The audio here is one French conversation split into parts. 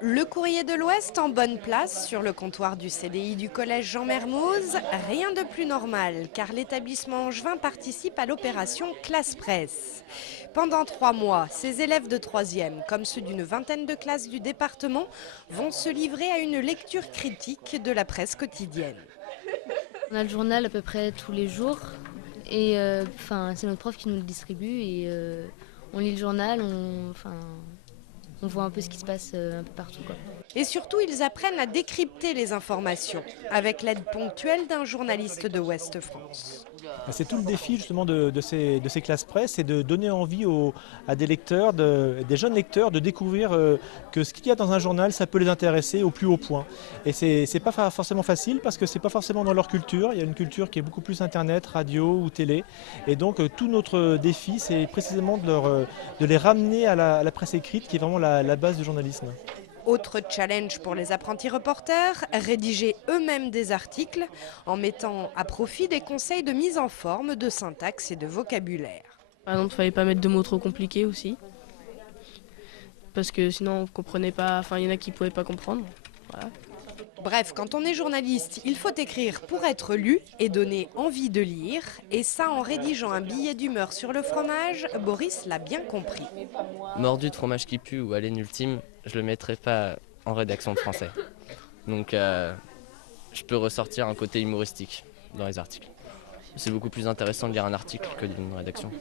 Le courrier de l'Ouest en bonne place sur le comptoir du CDI du collège Jean Mermoz. Rien de plus normal car l'établissement angevin participe à l'opération Classe Presse. Pendant 3 mois, ces élèves de 3e, comme ceux d'une vingtaine de classes du département, vont se livrer à une lecture critique de la presse quotidienne. On a le journal à peu près tous les jours et c'est notre prof qui nous le distribue et on lit le journal, on voit un peu ce qui se passe un peu partout, quoi. Et surtout, ils apprennent à décrypter les informations avec l'aide ponctuelle d'un journaliste de Ouest France. C'est tout le défi justement de ces classes presse, c'est de donner envie à des lecteurs, des jeunes lecteurs, de découvrir que ce qu'il y a dans un journal, ça peut les intéresser au plus haut point. Et c'est pas forcément facile parce que c'est pas forcément dans leur culture. Il y a une culture qui est beaucoup plus internet, radio ou télé. Et donc tout notre défi, c'est précisément de les ramener à la presse écrite, qui est vraiment la base du journalisme. Autre challenge pour les apprentis reporters, rédiger eux-mêmes des articles en mettant à profit des conseils de mise en forme, de syntaxe et de vocabulaire. Par exemple, il ne fallait pas mettre de mots trop compliqués aussi, parce que sinon on comprenait pas, il y en a qui ne pouvaient pas comprendre. Voilà. Bref, quand on est journaliste, il faut écrire pour être lu et donner envie de lire. Et ça, en rédigeant un billet d'humeur sur le fromage, Boris l'a bien compris. Mordu de fromage qui pue ou haleine ultime, je le mettrai pas en rédaction de français. Donc je peux ressortir un côté humoristique dans les articles. C'est beaucoup plus intéressant de lire un article que d'une rédaction.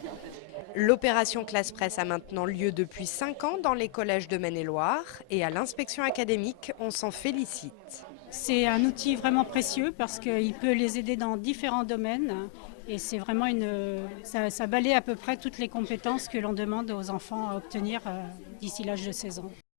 L'opération Classe Presse a maintenant lieu depuis 5 ans dans les collèges de Maine-et-Loire et à l'inspection académique, on s'en félicite. C'est un outil vraiment précieux parce qu'il peut les aider dans différents domaines et c'est vraiment ça balaie à peu près toutes les compétences que l'on demande aux enfants à obtenir d'ici l'âge de 16 ans.